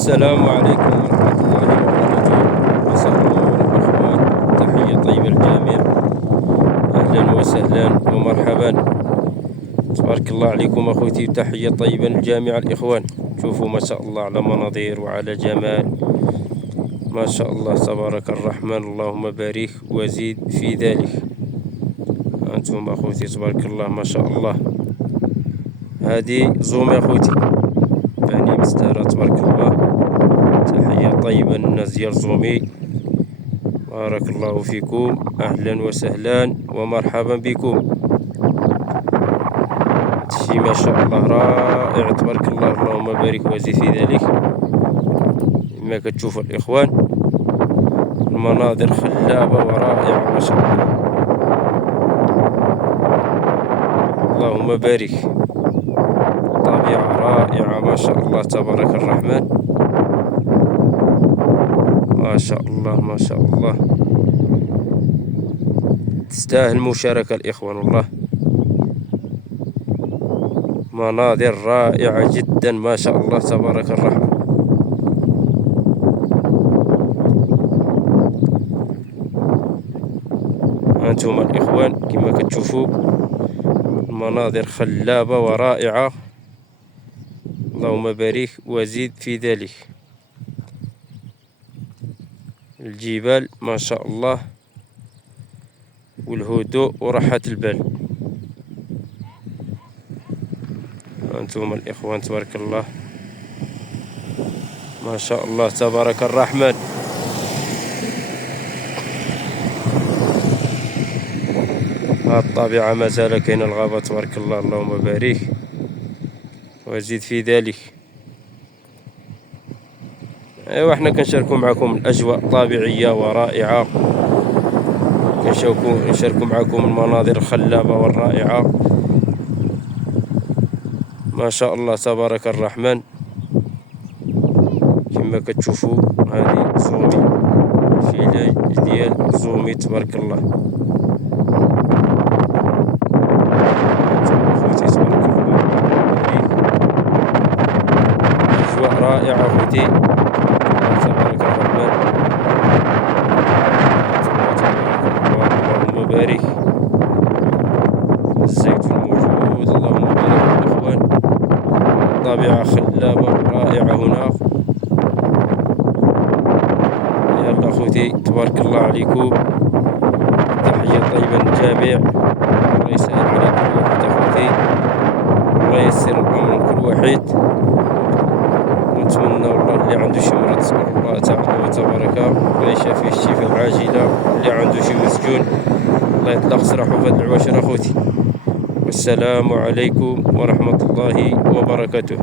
السلام عليكم ورحمة الله وبركاته. مساء النور الإخوان، تحية طيبة للجميع. أهلا وسهلا ومرحبا، تبارك الله عليكم أخوتي، تحية طيبة للجميع الإخوان. شوفوا ما شاء الله على مناظر وعلى جمال، ما شاء الله تبارك الرحمن، اللهم بارك وزيد في ذلك. أنتم أخوتي تبارك الله ما شاء الله. هذه زوم يا أخوتي، يعني مستارة تبارك الله. تحية طيبة للناس ديال زومي، بارك الله فيكم، أهلا وسهلا ومرحبا بكم. هادشي ما شاء الله رائع تبارك الله، اللهم بارك وزيد في ذلك. كما كتشوفوا الإخوان، المناظر خلابة ورائعة ما شاء الله، اللهم بارك. طبيعة رائعة ما شاء الله تبارك الرحمن، ما شاء الله ما شاء الله، تستاهل المشاركة الإخوان والله. مناظر رائعة جدا ما شاء الله تبارك الرحمن. أنتم الإخوان كما كتشوفوا، المناظر خلابة ورائعة، اللهم بارك وزيد في ذلك. الجبال ما شاء الله، والهدوء وراحة البال. أنتم الإخوان تبارك الله ما شاء الله تبارك الرحمن. الطبيعة ما زال كاين الغابة تبارك الله، اللهم بارك وزيد في ذلك. ايوا حنا كنشاركوا معكم الاجواء الطبيعيه ورائعه، كنشاركوا معكم المناظر الخلابه والرائعه ما شاء الله تبارك الرحمن. كما كتشوفوا هذه زومي، فيلاج ديال زومي تبارك الله. أجواء رائعة أخوتي تبارك الرحمن، اللهم بارك. الزيتون موجود، اللهم بارك الإخوان. الطبيعة خلابة رائعة هنا. يلا أخوتي تبارك الله عليكم، تحية طيبة للجميع. الله يسهل على كل واحد أخوتي، الله ييسر الأمر لكل واحد. نتمنى والله اللي عنده شي مرض نسأل الله تعالى وتبارك الله يشافيه الشفاء العاجلة، اللي عنده شي مسجون الله يطلق سراحه في هاد العواشر أخوتي. والسلام عليكم ورحمة الله وبركاته.